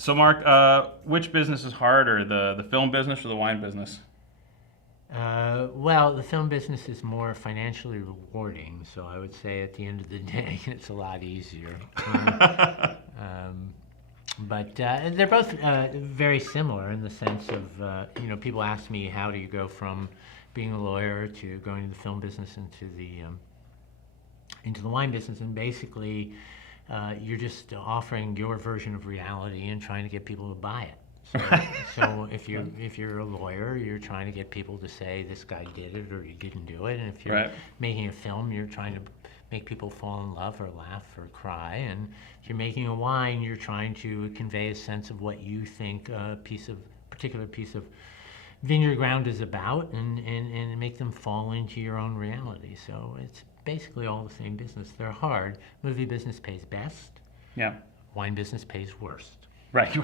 So, Mark, which business is harder, the film business or the wine business? Well, the film business is more financially rewarding, so I would say at the end of the day, it's a lot easier. Um, but they're both very similar in the sense of, people ask me, how do you go from being a lawyer to going to the film business into the wine business, and basically, you're just offering your version of reality and trying to get people to buy it. So if you're a lawyer, you're trying to get people to say this guy did it or he didn't do it, and if you're Right. making a film, you're trying to make people fall in love or laugh or cry, and if you're making a wine, you're trying to convey a sense of what you think a particular piece of vineyard ground is about, and make them fall into your own reality. So it's basically all the same business. They're hard. Movie business pays best. Yeah. Wine business pays worst. Right.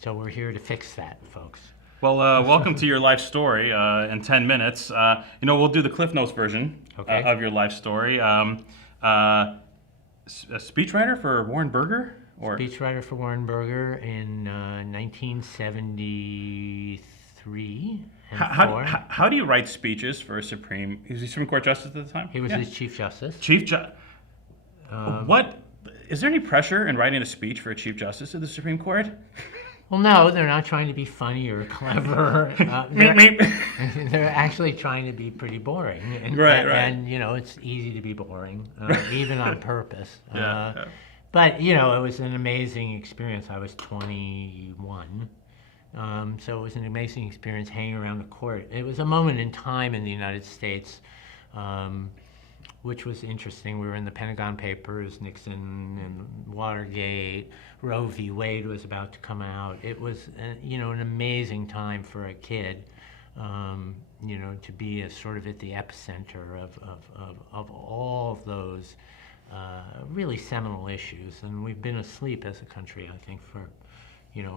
So we're here to fix that, folks. Well, welcome to your life story in 10 minutes. We'll do the Cliff Notes version Okay. of your life story. A speechwriter for Warren Burger? Speechwriter for Warren Burger in 1973 and four. How do you write speeches for a Supreme? Is he Supreme Court Justice at the time? He was the Chief Justice. What is there any pressure in writing a speech for a Chief Justice of the Supreme Court? Well, no, they're not trying to be funny or clever. They're actually trying to be pretty boring. Right. And it's easy to be boring, even on purpose. Yeah. But, it was an amazing experience. I was 21. So it was an amazing experience hanging around the court. It was a moment in time in the United States, which was interesting. We were in the Pentagon Papers, Nixon and Watergate, Roe v. Wade was about to come out. It was, an amazing time for a kid, to be sort of at the epicenter of all of those really seminal issues. And we've been asleep as a country, I think, for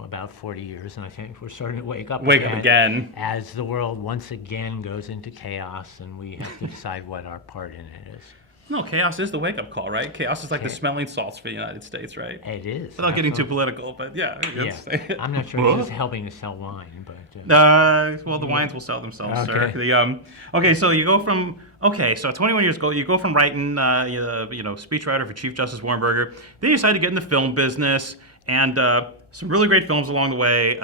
about 40 years, and I think we're starting to wake up again as the world once again goes into chaos, and we have to decide what our part in it is. No, chaos is the wake-up call, right? Chaos is like the smelling salts for the United States, right? It is. Without getting too political, but yeah. I'm not sure this is helping to sell wine, but... Well, the wines will sell themselves, sir. So so 21 years ago, you go from writing, speechwriter for Chief Justice Warren Burger, then you decide to get in the film business, and some really great films along the way,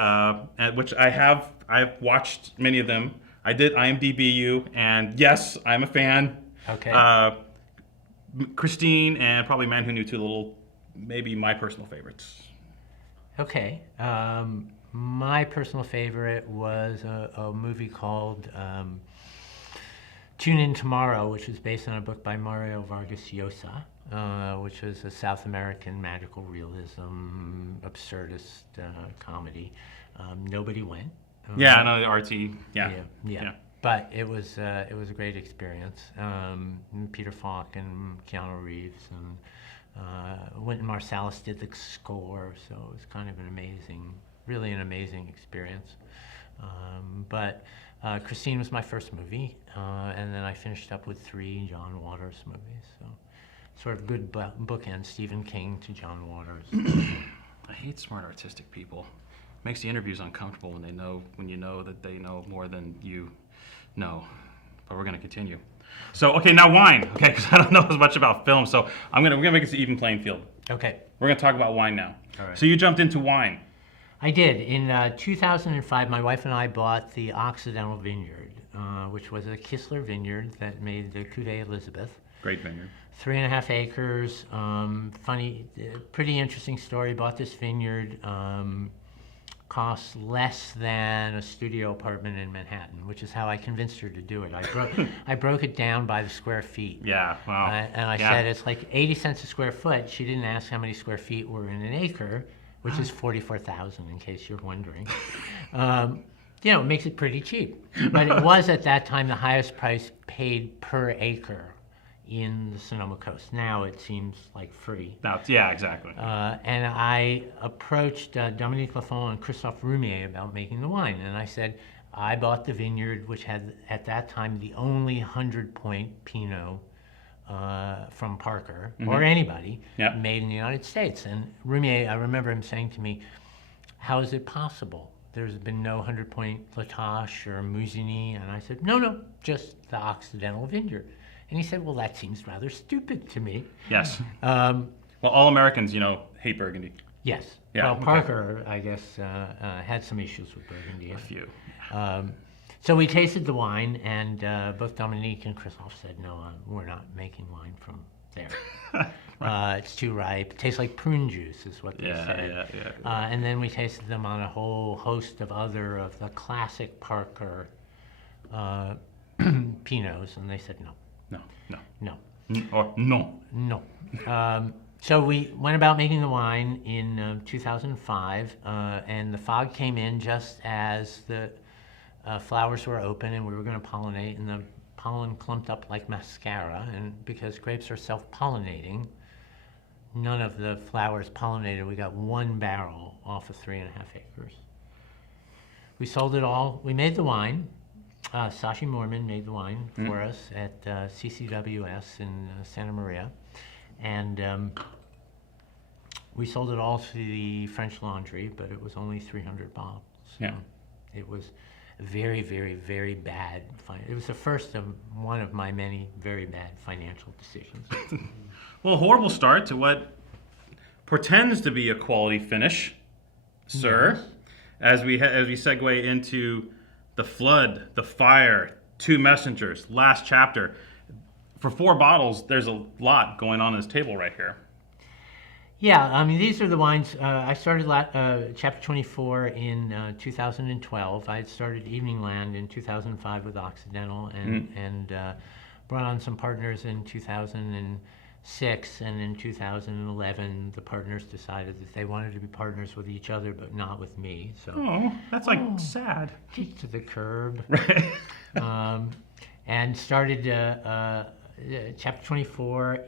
which I've watched many of them. I did IMDb you, and yes, I'm a fan. Okay. Christine and probably Man Who Knew Too Little, maybe my personal favorites. Okay. My personal favorite was a movie called Tune In Tomorrow, which was based on a book by Mario Vargas Llosa, which was a South American magical realism, absurdist comedy. Nobody went. The RT. Yeah. But it was a great experience. Peter Falk and Keanu Reeves and Wynton Marsalis did the score, so it was kind of really an amazing experience. But Christine was my first movie, and then I finished up with 3 John Waters movies. So sort of good bookend, Stephen King to John Waters. I hate smart artistic people. Makes the interviews uncomfortable when you know that they know more than you know. But we're gonna continue. So now wine. Because I don't know as much about film, so we're gonna make it an even playing field. Okay. We're gonna talk about wine now. All right. So you jumped into wine. I did. In 2005, my wife and I bought the Occidental Vineyard, which was a Kistler vineyard that made the Cuvée Elizabeth. Great vineyard. 3.5 acres. Pretty interesting story. Bought this vineyard. Cost less than a studio apartment in Manhattan, which is how I convinced her to do it. I broke it down by the square feet. Yeah, wow. And I said it's like 80 cents a square foot. She didn't ask how many square feet were in an acre, which is 44,000, in case you're wondering. It makes it pretty cheap. But it was at that time the highest price paid per acre in the Sonoma Coast. Now it seems like free. Yeah, exactly. And I approached Dominique Lafont and Christophe Roumier about making the wine. And I said, I bought the vineyard, which had at that time the only 100-point Pinot from Parker or anybody made in the United States. And Roumier, I remember him saying to me, how is it possible? There's been no 100-point La Tâche or Musigny. And I said, no, just the Occidental Vineyard. And he said, well, that seems rather stupid to me. Yes. Well, all Americans, hate Burgundy. Yes. Yeah, Well, okay. Parker, I guess, had some issues with Burgundy. A few. So we tasted the wine, and both Dominique and Christophe said, no, we're not making wine from there. It's too ripe. It tastes like prune juice, is what they said. Yeah. And then we tasted them on a whole host of the classic Parker Pinots, and they said no. No. Or no. No. So we went about making the wine in 2005, and the fog came in just as the flowers were open and we were going to pollinate, and the pollen clumped up like mascara, and because grapes are self-pollinating, none of the flowers pollinated. We got 1 barrel off of 3.5 acres. We sold it all. We made the wine. Sashi Morman made the wine for us at CCWS in Santa Maria. And we sold it all to the French Laundry, but it was only 300 bottles. Yeah. It was very, very, very bad. It was the first of one of my many very bad financial decisions. Well, a horrible start to what pretends to be a quality finish, sir. Yes. As we segue into the flood, the fire, 2 messengers, last chapter. For 4 bottles, there's a lot going on this table right here. Yeah, I mean, these are the wines. I started chapter 24 in 2012. I had started Evening Land in 2005 with Occidental, and brought on some partners in 2006. And in 2011, the partners decided that they wanted to be partners with each other, but not with me. So, Oh, that's like sad. kicked to the curb. Right. And started chapter 24,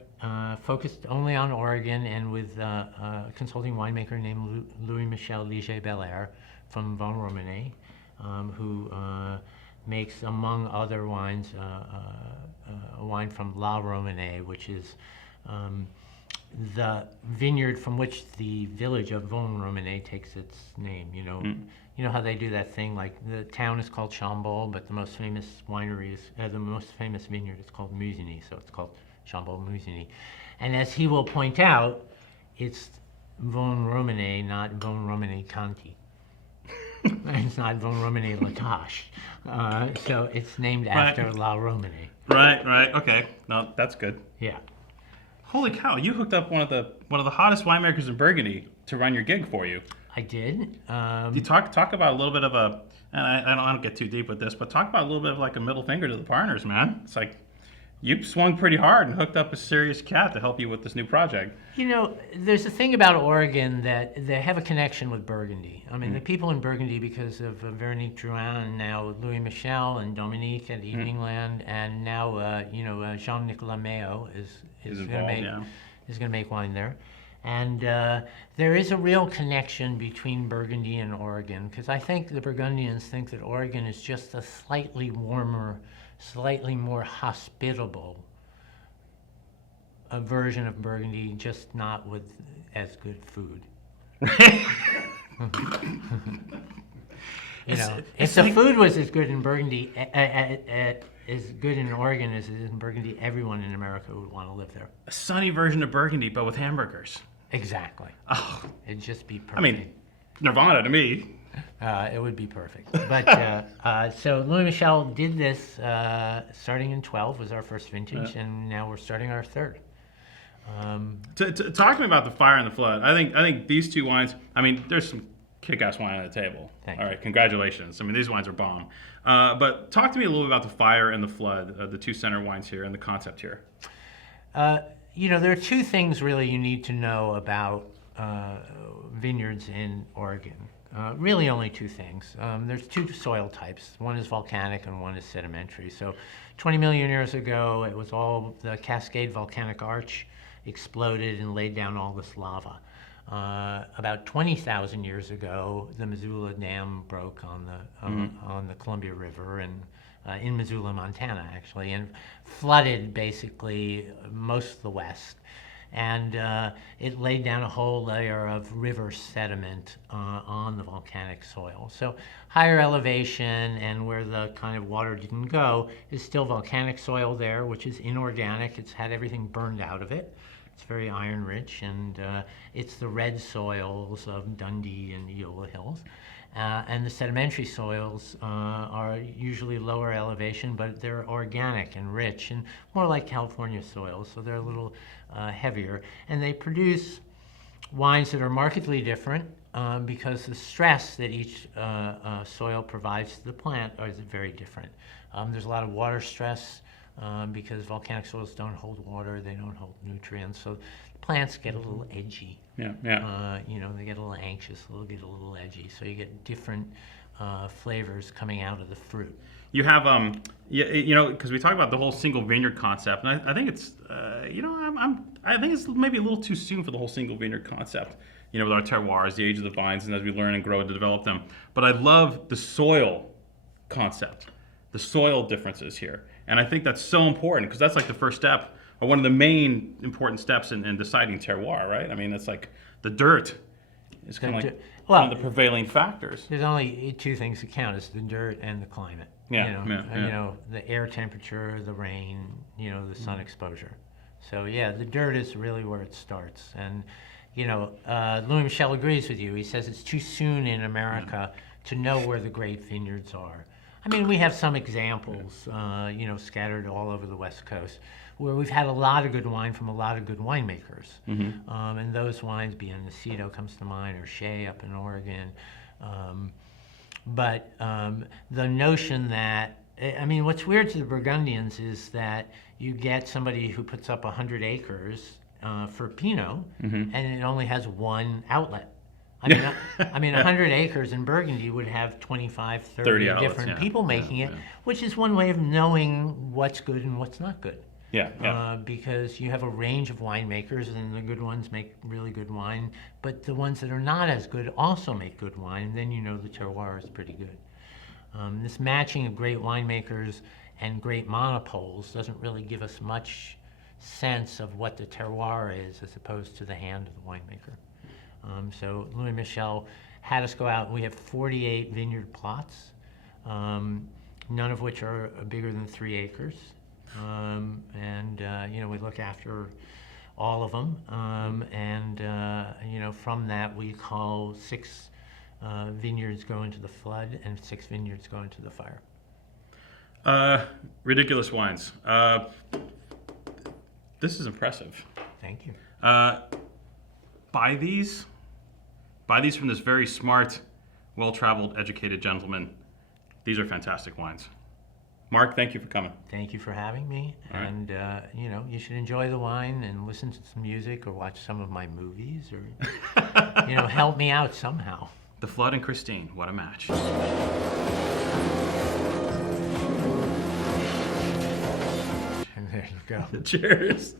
focused only on Oregon, and with a consulting winemaker named Louis-Michel Liger-Belair from Von Romanée, who makes, among other wines, a wine from La Romanée, which is the vineyard from which the village of Von Romanée takes its name. You know how they do that thing, like the town is called Chambol, but the most famous winery is, the most famous vineyard is called Musigny, so it's called Chambol Musigny. And as he will point out, it's Von Romanée, not Von Romanée Conti. It's not Von Romanée La Tâche. So it's named after La Romanée. Right. Okay. No, that's good. Yeah. Holy cow! You hooked up one of the hottest winemakers in Burgundy to run your gig for you. I did. You talk about a little bit of a, and I don't get too deep with this, but talk about a little bit of like a middle finger to the partners, man. It's like you swung pretty hard and hooked up a serious cat to help you with this new project. There's a thing about Oregon that they have a connection with Burgundy. I mean, the people in Burgundy, because of Veronique Drouin, and now Louis Michel and Dominique at Evening Land, and now Jean-Nicolas Mayo is going to make wine there. And there is a real connection between Burgundy and Oregon, because I think the Burgundians think that Oregon is just a slightly warmer, slightly more hospitable version of Burgundy, just not with as good food. If the food was as good in Burgundy, as good in Oregon as it is in Burgundy, everyone in America would want to live there. A sunny version of Burgundy, but with hamburgers. Exactly. Oh, It'd just be perfect. I mean, Nirvana to me. It would be perfect. But so Louis Michel did this starting in 12 was our first vintage, and now we're starting our third. Talk to me about the fire and the flood. I think these 2 wines. I mean, there's some kick-ass wine on the table. Thank All you. right, congratulations. I mean, these wines are bomb. But talk to me a little bit about the fire and the flood, the 2 center wines here, and the concept here. There are 2 things really you need to know about vineyards in Oregon. Really only 2 things. There's 2 soil types. One is volcanic and one is sedimentary. So 20 million years ago, it was all the Cascade Volcanic Arch exploded and laid down all this lava. About 20,000 years ago, the Missoula Dam broke on the Columbia River, and in Missoula, Montana, actually, and flooded basically most of the West. and it laid down a whole layer of river sediment on the volcanic soil. So higher elevation and where the kind of water didn't go is still volcanic soil there, which is inorganic. It's had everything burned out of it. It's very iron rich, and it's the red soils of Dundee and the Eola Hills. And the sedimentary soils are usually lower elevation, but they're organic and rich and more like California soils, so they're a little heavier. And they produce wines that are markedly different because the stress that each soil provides to the plant is very different. There's a lot of water stress because volcanic soils don't hold water, they don't hold nutrients, so plants get a little edgy. Yeah. They get a little anxious, get a little edgy. So you get different flavors coming out of the fruit. You have, because we talk about the whole single vineyard concept, and I think it's, I think it's maybe a little too soon for the whole single vineyard concept. With our terroirs, the age of the vines, and as we learn and grow and develop them. But I love the soil concept, the soil differences here, and I think that's so important because that's like the first step, or one of the main important steps in deciding terroir, right? I mean, it's like the dirt is kind of like one of the prevailing factors. There's only two things that count: it's the dirt and the climate. The air temperature, the rain, the sun exposure. So the dirt is really where it starts. And Louis Michel agrees with you. He says it's too soon in America to know where the great vineyards are. I mean, we have some examples, scattered all over the West Coast, where we've had a lot of good wine from a lot of good winemakers. And those wines, Biennacito comes to mind, or Shea up in Oregon. But the notion that, what's weird to the Burgundians is that you get somebody who puts up 100 acres for Pinot, and it only has one outlet. 100 acres in Burgundy would have 25, 30 different people making it, which is one way of knowing what's good and what's not good. Because you have a range of winemakers, and the good ones make really good wine, but the ones that are not as good also make good wine, and then the terroir is pretty good. This matching of great winemakers and great monopoles doesn't really give us much sense of what the terroir is as opposed to the hand of the winemaker. So Louis Michel had us go out. We have 48 vineyard plots, none of which are bigger than 3 acres. We look after all of them. From that we call 6 vineyards go into the flood and 6 vineyards go into the fire. Ridiculous wines. This is impressive. Thank you. Buy these from this very smart, well-traveled, educated gentleman. These are fantastic wines. Mark, thank you for coming. Thank you for having me. All right. And you should enjoy the wine and listen to some music or watch some of my movies or help me out somehow. The Flood and Christine, what a match. And there you go. Cheers.